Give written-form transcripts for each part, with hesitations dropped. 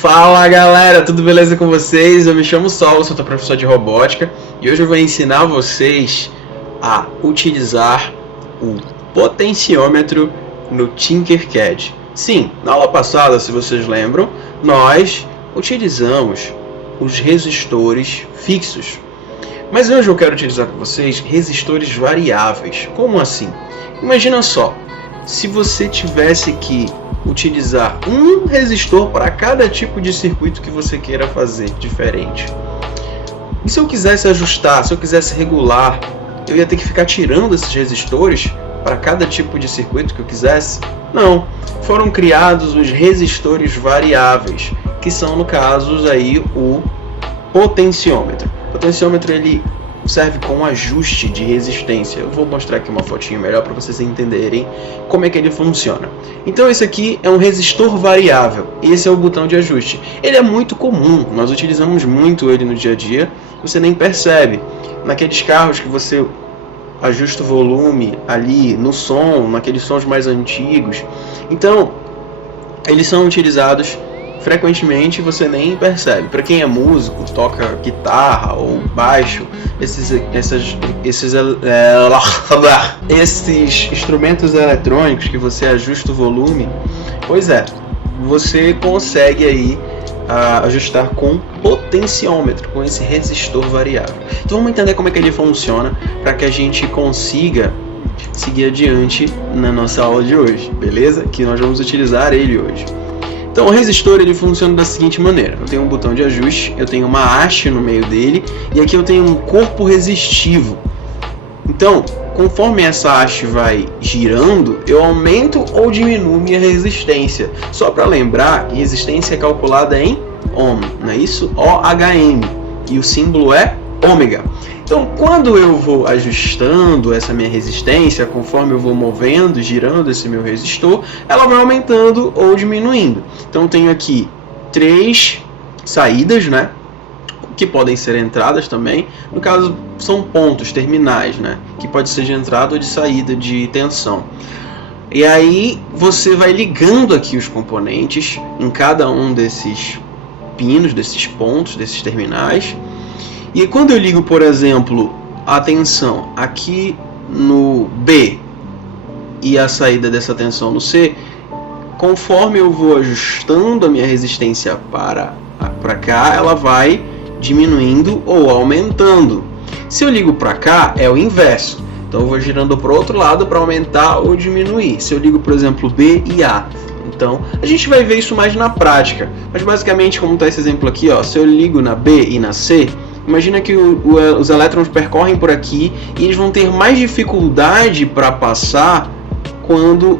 Fala galera, tudo beleza com vocês? Eu me chamo Saulo, sou professor de robótica e hoje eu vou ensinar vocês a utilizar o potenciômetro no Tinkercad. Sim, na aula passada, se vocês lembram, nós utilizamos os resistores fixos. Mas hoje eu quero utilizar com vocês resistores variáveis. Como assim? Imagina só, se você tivesse que utilizar um resistor para cada tipo de circuito que você queira fazer diferente. E se eu quisesse ajustar, se eu quisesse regular, eu ia ter que ficar tirando esses resistores para cada tipo de circuito que eu quisesse? Não, foram criados os resistores variáveis, que são no caso aí o potenciômetro. O potenciômetro ele serve com ajuste de resistência. Eu vou mostrar aqui uma fotinho melhor para vocês entenderem como é que ele funciona. Então esse aqui é um resistor variável, esse é o botão de ajuste. Ele é muito comum, nós utilizamos muito ele no dia a dia, você nem percebe. Naqueles carros que você ajusta o volume ali no som, naqueles sons mais antigos. Então, eles são utilizados frequentemente, você nem percebe. Para quem é músico, toca guitarra ou baixo, esses instrumentos eletrônicos que você ajusta o volume, pois é, você consegue aí ajustar com potenciômetro, com esse resistor variável. Então vamos entender como é que ele funciona para que a gente consiga seguir adiante na nossa aula de hoje, beleza? Que nós vamos utilizar ele hoje. Então o resistor ele funciona da seguinte maneira: eu tenho um botão de ajuste, eu tenho uma haste no meio dele e aqui eu tenho um corpo resistivo. Então, conforme essa haste vai girando, eu aumento ou diminuo minha resistência. Só para lembrar, resistência é calculada em ohm, não é isso? OHM, e o símbolo é ômega. Então, quando eu vou ajustando essa minha resistência, conforme eu vou movendo, girando esse meu resistor, ela vai aumentando ou diminuindo. Então, eu tenho aqui 3 saídas, né? Que podem ser entradas também. No caso, são pontos terminais, né? Que pode ser de entrada ou de saída de tensão. E aí, você vai ligando aqui os componentes em cada um desses pinos, desses pontos, desses terminais. E quando eu ligo, por exemplo, a tensão aqui no B e a saída dessa tensão no C, conforme eu vou ajustando a minha resistência para cá, ela vai diminuindo ou aumentando. Se eu ligo para cá, é o inverso. Então eu vou girando para o outro lado para aumentar ou diminuir. Se eu ligo, por exemplo, B e A. Então, a gente vai ver isso mais na prática. Mas basicamente, como está esse exemplo aqui, ó, se eu ligo na B e na C, imagina que os elétrons percorrem por aqui e eles vão ter mais dificuldade para passar quando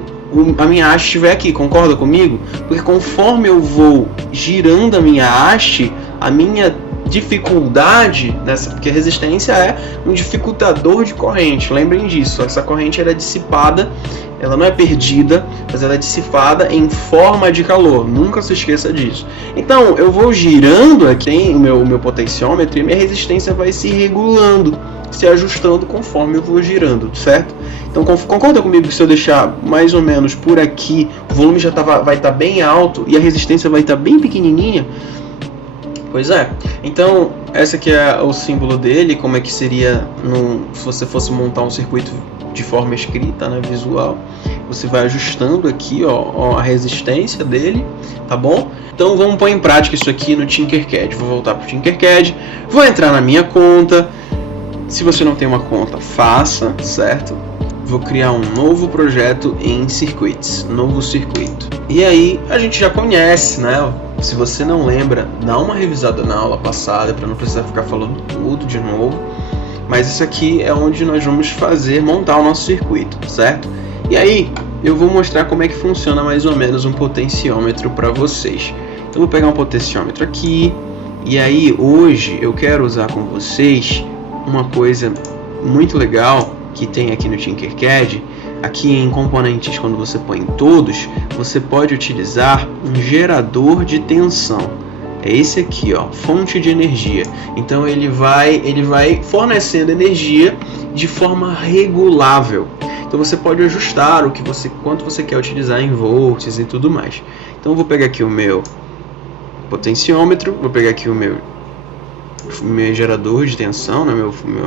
a minha haste estiver aqui, concorda comigo? Porque conforme eu vou girando a minha haste, a minha dificuldade porque a resistência é um dificultador de corrente, lembrem disso, essa corrente ela é dissipada, ela não é perdida, mas ela é dissipada em forma de calor, nunca se esqueça disso. Então eu vou girando aqui o meu potenciômetro e minha resistência vai se regulando, se ajustando conforme eu vou girando, certo? Então concorda comigo que se eu deixar mais ou menos por aqui, o volume já vai estar bem alto e a resistência vai estar bem pequenininha? Pois é, então esse aqui é o símbolo dele, como é que seria se você fosse montar um circuito de forma escrita, né, visual. Você vai ajustando aqui ó, a resistência dele, tá bom? Então vamos pôr em prática isso aqui no Tinkercad. Vou voltar para o Tinkercad, vou entrar na minha conta. Se você não tem uma conta, faça, certo? Vou criar um novo projeto em circuits, novo circuito. E aí a gente já conhece, né? Se você não lembra, dá uma revisada na aula passada para não precisar ficar falando tudo de novo. Mas isso aqui é onde nós vamos montar o nosso circuito, certo? E aí eu vou mostrar como é que funciona mais ou menos um potenciômetro para vocês. Eu vou pegar um potenciômetro aqui e aí hoje eu quero usar com vocês uma coisa muito legal que tem aqui no Tinkercad. Aqui em componentes, quando você põe todos, você pode utilizar um gerador de tensão. É esse aqui, ó, fonte de energia. Então ele vai fornecendo energia de forma regulável. Então você pode ajustar quanto você quer utilizar em volts e tudo mais. Então eu vou pegar aqui o meu potenciômetro, vou pegar aqui o meu gerador de tensão, né,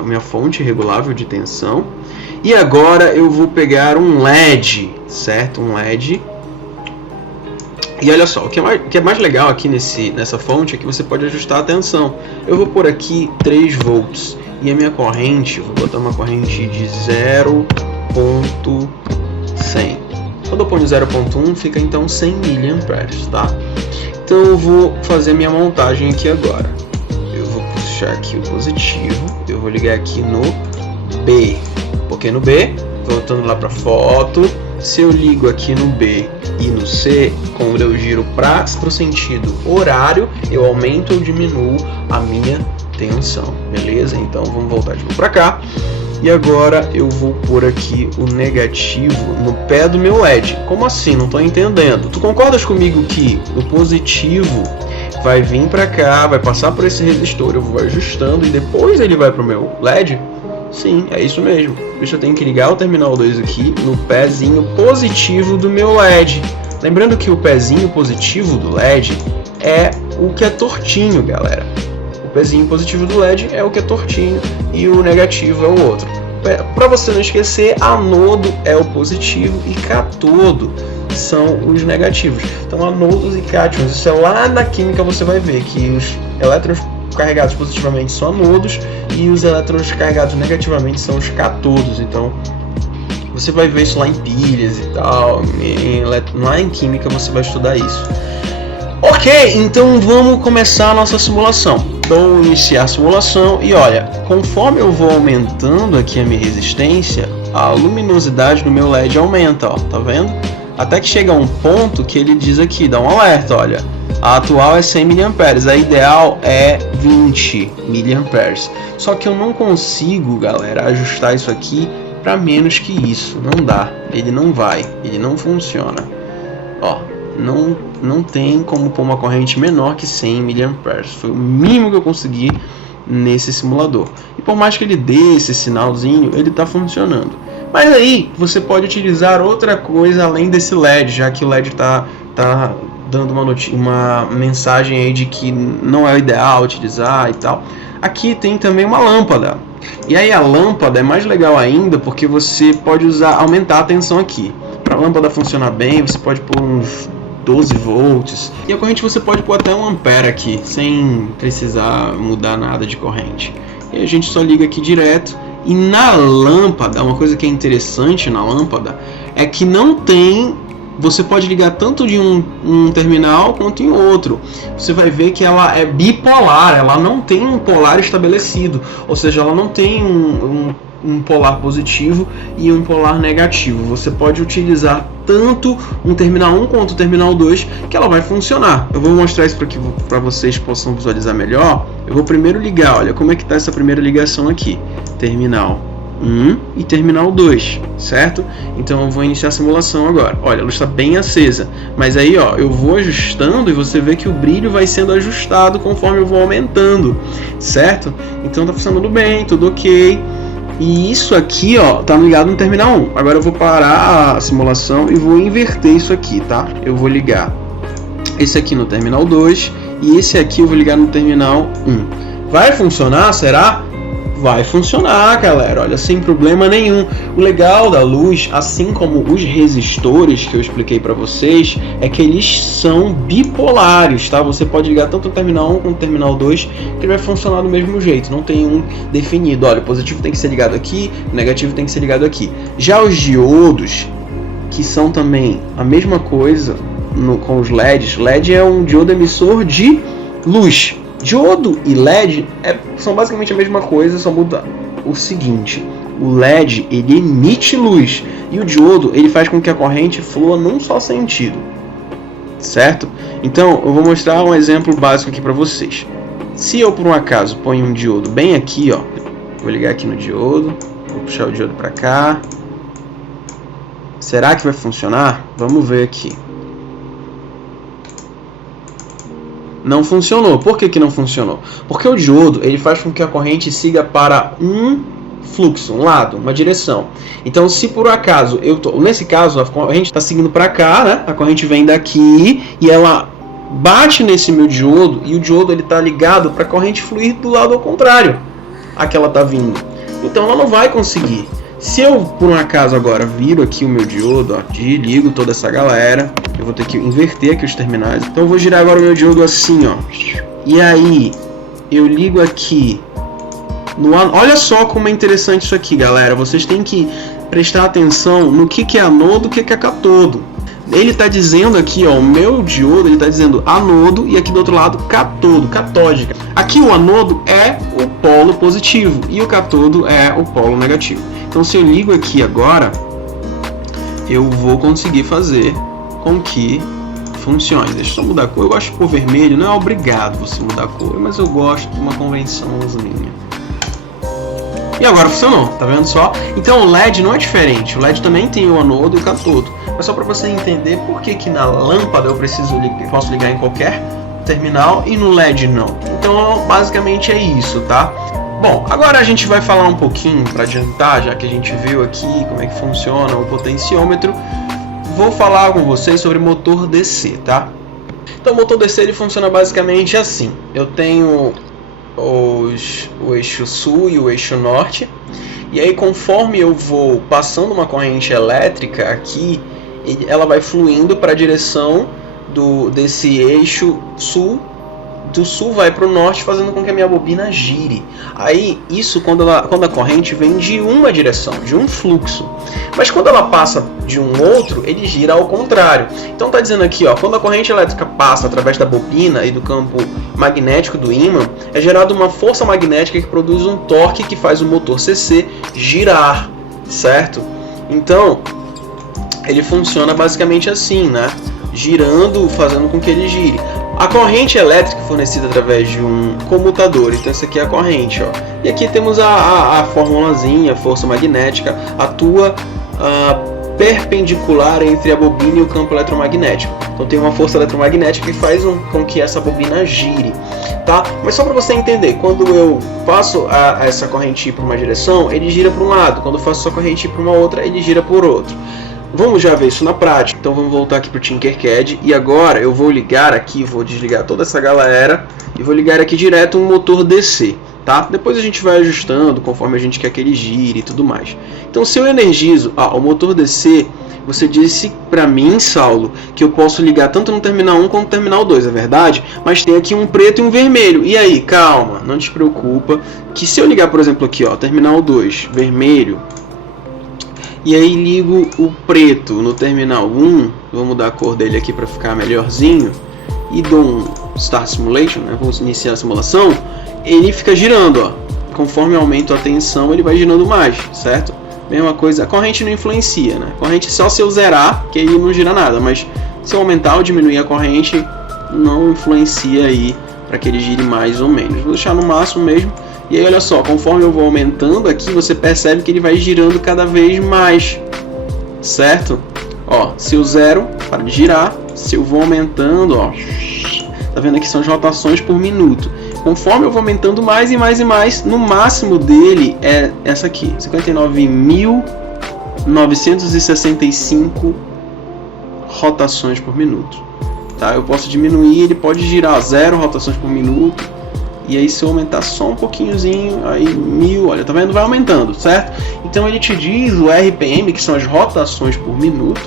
minha fonte regulável de tensão. E agora eu vou pegar um LED, certo? Um LED. E olha só, o que é mais legal aqui nessa fonte é que você pode ajustar a tensão. Eu vou pôr aqui 3 volts e a minha corrente, vou botar uma corrente de 0.100. Quando eu ponho 0.1 fica então 100 mA, tá? Então eu vou fazer a minha montagem aqui agora. Eu vou puxar aqui o positivo, eu vou ligar aqui no B, porque no B, voltando lá para foto, se eu ligo aqui no B e no C, quando eu giro para o sentido horário, eu aumento ou diminuo a minha tensão, beleza? Então vamos voltar de novo para cá. E agora eu vou pôr aqui o negativo no pé do meu LED. Como assim? Não estou entendendo. Tu concordas comigo que o positivo vai vir para cá, vai passar por esse resistor, eu vou ajustando e depois ele vai para o meu LED? Sim, é isso mesmo. Eu tenho que ligar o terminal 2 aqui no pezinho positivo do meu LED. Lembrando que o pezinho positivo do LED é o que é tortinho, galera. O pezinho positivo do LED é o que é tortinho e o negativo é o outro. Para você não esquecer, anodo é o positivo e cátodo são os negativos. Então, anodos e cátions, isso é lá na química, você vai ver que os elétrons carregados positivamente são anodos e os elétrons carregados negativamente são os cátodos. Então você vai ver isso lá em pilhas e tal, lá em química você vai estudar isso. Ok, então vamos começar a nossa simulação. Então iniciar a simulação e olha, conforme eu vou aumentando aqui a minha resistência, a luminosidade do meu LED aumenta, ó, tá vendo? Até que chega a um ponto que ele diz aqui, dá um alerta, olha, a atual é 100 mA, a ideal é 20 mA. Só que eu não consigo, galera, ajustar isso aqui para menos que isso. Não dá, ele não vai, ele não funciona. Ó, não tem como pôr uma corrente menor que 100 mA. Foi o mínimo que eu consegui nesse simulador. E por mais que ele dê esse sinalzinho, ele está funcionando. Mas aí você pode utilizar outra coisa além desse LED, já que o LED está dando uma mensagem aí de que não é o ideal utilizar e tal. Aqui tem também uma lâmpada. E aí a lâmpada é mais legal ainda porque você pode aumentar a tensão aqui. Para a lâmpada funcionar bem, você pode pôr uns 12 volts. E a corrente você pode pôr até 1 ampere aqui, sem precisar mudar nada de corrente. E a gente só liga aqui direto. E na lâmpada, uma coisa que é interessante na lâmpada é que não tem... Você pode ligar tanto de um terminal quanto em outro. Você vai ver que ela é bipolar, ela não tem um polar estabelecido. Ou seja, ela não tem um polar positivo e um polar negativo. Você pode utilizar tanto um terminal 1 quanto o terminal 2 que ela vai funcionar. Eu vou mostrar isso para vocês possam visualizar melhor. Eu vou primeiro ligar, olha como é que está essa primeira ligação aqui. Terminal 1 e terminal 2, certo? Então eu vou iniciar a simulação agora. Olha, a luz está bem acesa, mas aí ó, eu vou ajustando e você vê que o brilho vai sendo ajustado conforme eu vou aumentando, certo? Então tá funcionando bem, tudo ok. E isso aqui ó, tá ligado no terminal 1. Agora eu vou parar a simulação e vou inverter isso aqui, tá? Eu vou ligar esse aqui no terminal 2 e esse aqui eu vou ligar no terminal 1. Vai funcionar, será? Vai funcionar, galera, olha, sem problema nenhum. O legal da luz, assim como os resistores que eu expliquei para vocês, é que eles são bipolares, tá? Você pode ligar tanto o terminal 1 quanto o terminal 2, que ele vai funcionar do mesmo jeito, não tem um definido. Olha, o positivo tem que ser ligado aqui, o negativo tem que ser ligado aqui. Já os diodos, que são também a mesma coisa com os LEDs, LED é um diodo emissor de luz. Diodo e LED são basicamente a mesma coisa, só muda o seguinte: o LED ele emite luz e o diodo ele faz com que a corrente flua num só sentido, certo? Então eu vou mostrar um exemplo básico aqui para vocês. Se eu por um acaso ponho um diodo bem aqui, ó, vou ligar aqui no diodo, vou puxar o diodo para cá. Será que vai funcionar? Vamos ver aqui. Não funcionou. Por que não funcionou? Porque o diodo ele faz com que a corrente siga para um fluxo, um lado, uma direção. Então, se por acaso nesse caso a corrente está seguindo para cá, né? A corrente vem daqui e ela bate nesse meu diodo e o diodo ele está ligado para a corrente fluir do lado ao contrário a que ela está vindo. Então ela não vai conseguir. Se eu, por um acaso, agora viro aqui o meu diodo, ó, desligo toda essa galera, eu vou ter que inverter aqui os terminais. Então eu vou girar agora o meu diodo assim, ó. E aí, eu ligo aqui. Olha só como é interessante isso aqui, galera. Vocês têm que prestar atenção no que é anodo e o que é catodo. Ele está dizendo aqui, ó, o meu diodo, ele está dizendo anodo e aqui do outro lado catodo, catódica. Aqui o anodo é o polo positivo e o catodo é o polo negativo. Então se eu ligo aqui agora, eu vou conseguir fazer com que funcione. Deixa eu só mudar a cor. Eu gosto de cor vermelho, não é obrigado você mudar a cor, mas eu gosto de uma convençãozinha. E agora funcionou, tá vendo só? Então o LED não é diferente, o LED também tem o anodo e o catodo. Mas só para você entender por que na lâmpada eu posso ligar em qualquer terminal e no LED não. Então basicamente é isso, tá? Bom, agora a gente vai falar um pouquinho para adiantar, já que a gente viu aqui como é que funciona o potenciômetro. Vou falar com vocês sobre motor DC, tá? Então o motor DC ele funciona basicamente assim. Eu tenho o eixo sul e o eixo norte, e aí conforme eu vou passando uma corrente elétrica aqui, ela vai fluindo para a direção desse eixo sul, do sul vai para o norte, fazendo com que a minha bobina gire. Aí isso quando a corrente vem de uma direção, de um fluxo, mas quando ela passa de um outro, ele gira ao contrário. Então está dizendo aqui, ó, quando a corrente elétrica passa através da bobina e do campo magnético do ímã, é gerada uma força magnética que produz um torque que faz o motor CC girar, certo? Então ele funciona basicamente assim, né? Girando, fazendo com que ele gire. A corrente elétrica fornecida através de um comutador, então essa aqui é a corrente, ó. E aqui temos a formulazinha, a força magnética, atua perpendicular entre a bobina e o campo eletromagnético. Então tem uma força eletromagnética que faz com que essa bobina gire, tá? Mas só para você entender, quando eu faço essa corrente ir para uma direção, ele gira para um lado. Quando eu faço essa corrente ir para uma outra, ele gira por outro. Vamos já ver isso na prática. Então vamos voltar aqui para o Tinkercad e agora eu vou ligar aqui, vou desligar toda essa galera e vou ligar aqui direto um motor DC, tá? Depois a gente vai ajustando conforme a gente quer que ele gire e tudo mais. Então se eu energizo o motor DC, você disse para mim, Saulo, que eu posso ligar tanto no terminal 1 quanto no terminal 2, é verdade? Mas tem aqui um preto e um vermelho. E aí, calma, não te preocupa, que se eu ligar, por exemplo, aqui, ó, terminal 2, vermelho, e aí ligo o preto no terminal 1, vou mudar a cor dele aqui para ficar melhorzinho, e dou um Start Simulation, né? Vou iniciar a simulação, ele fica girando, ó. Conforme eu aumento a tensão, ele vai girando mais, certo? Mesma coisa, a corrente não influencia, né? A corrente só se eu zerar, que ele não gira nada, mas se eu aumentar ou diminuir a corrente, não influencia aí para que ele gire mais ou menos. Vou deixar no máximo mesmo. E aí olha só, conforme eu vou aumentando aqui, você percebe que ele vai girando cada vez mais, certo? Ó, se eu zero, para de girar. Se eu vou aumentando, ó, tá vendo aqui são as rotações por minuto. Conforme eu vou aumentando mais e mais e mais, no máximo dele é essa aqui, 59.965 rotações por minuto. Tá? Eu posso diminuir, ele pode girar 0 rotações por minuto. E aí se eu aumentar só um pouquinhozinho, aí 1000, olha, tá vendo? Vai aumentando, certo? Então ele te diz o RPM, que são as rotações por minuto,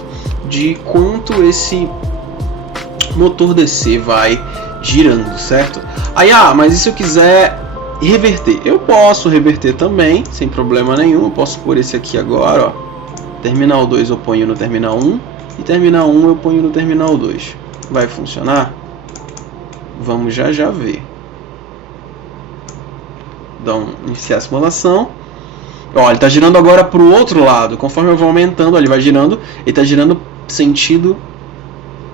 de quanto esse motor DC vai girando, certo? Aí, mas e se eu quiser reverter? Eu posso reverter também, sem problema nenhum. Eu posso pôr esse aqui agora, ó. Terminal 2 eu ponho no terminal 1 e terminal 1 eu ponho no terminal 2. Vai funcionar? Vamos já ver. Então, iniciar a simulação. Ó, ele está girando agora para o outro lado. Conforme eu vou aumentando, ó, ele vai girando. Ele está girando sentido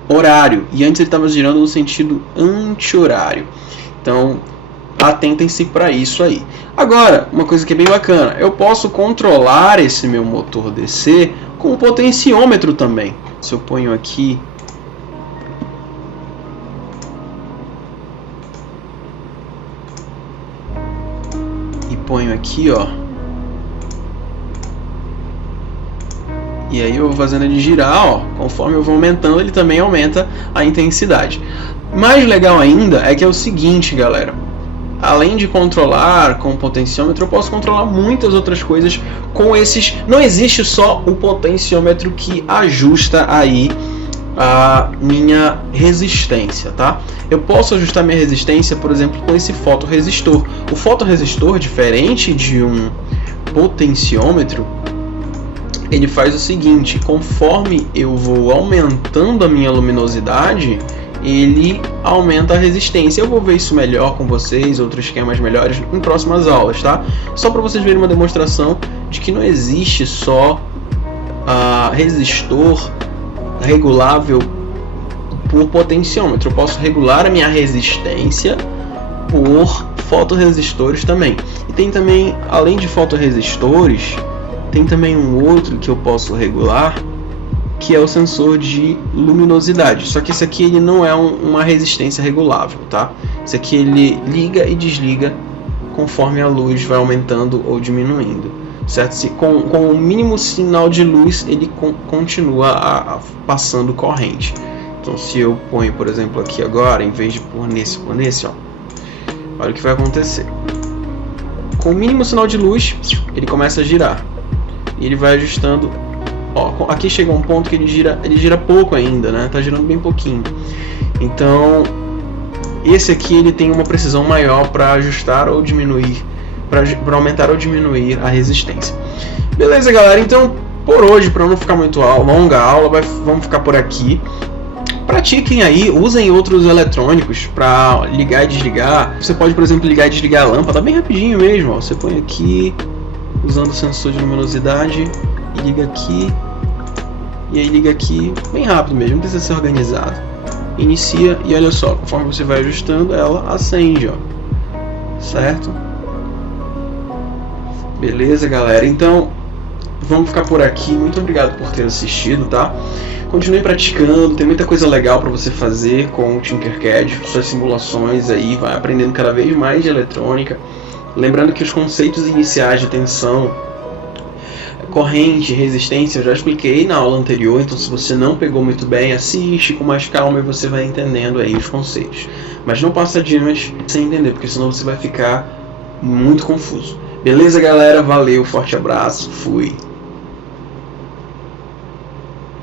horário. E antes ele estava girando no sentido anti-horário. Então, atentem-se para isso aí. Agora, uma coisa que é bem bacana. Eu posso controlar esse meu motor DC com um potenciômetro também. Se eu ponho aqui... ponho aqui, ó, e aí eu vou fazendo ele girar, ó, conforme eu vou aumentando, ele também aumenta a intensidade. Mais legal ainda é que é o seguinte, galera. Além de controlar com o potenciômetro, eu posso controlar muitas outras coisas com esses. Não existe só o potenciômetro que ajusta aí a minha resistência, tá? Eu posso ajustar minha resistência, por exemplo, com esse fotorresistor. O fotorresistor, diferente de um potenciômetro, ele faz o seguinte: conforme eu vou aumentando a minha luminosidade, ele aumenta a resistência. Eu vou ver isso melhor com vocês, outros esquemas melhores em próximas aulas, tá? Só para vocês verem uma demonstração de que não existe só resistor regulável por potenciômetro. Eu posso regular a minha resistência por fotorresistores também. E tem também, além de fotorresistores, tem também um outro que eu posso regular, que é o sensor de luminosidade. Só que esse aqui ele não é uma resistência regulável, tá? Esse aqui ele liga e desliga conforme a luz vai aumentando ou diminuindo, certo? Se com o mínimo sinal de luz ele continua passando corrente. Então se eu ponho, por exemplo, aqui agora, em vez de pôr nesse, ó, olha o que vai acontecer. Com o mínimo sinal de luz ele começa a girar e ele vai ajustando. Ó, aqui chega um ponto que ele gira pouco ainda, né? Tá girando bem pouquinho. Então, esse aqui ele tem uma precisão maior para ajustar ou diminuir, para aumentar ou diminuir a resistência. Beleza, galera? Então, por hoje, para não ficar muito longa a aula, vamos ficar por aqui. Pratiquem aí, usem outros eletrônicos para ligar e desligar. Você pode, por exemplo, ligar e desligar a lâmpada bem rapidinho mesmo. Ó. Você põe aqui, usando o sensor de luminosidade, e liga aqui, e aí liga aqui, bem rápido mesmo, não precisa ser organizado. Inicia e olha só, conforme você vai ajustando, ela acende, ó. Certo? Beleza, galera? Então, vamos ficar por aqui. Muito obrigado por ter assistido, tá? Continue praticando, tem muita coisa legal para você fazer com o Tinkercad, suas simulações aí, vai aprendendo cada vez mais de eletrônica. Lembrando que os conceitos iniciais de tensão, corrente, resistência, eu já expliquei na aula anterior, então se você não pegou muito bem, assiste com mais calma e você vai entendendo aí os conceitos. Mas não passa adiante sem entender, porque senão você vai ficar muito confuso. Beleza, galera? Valeu, forte abraço, fui!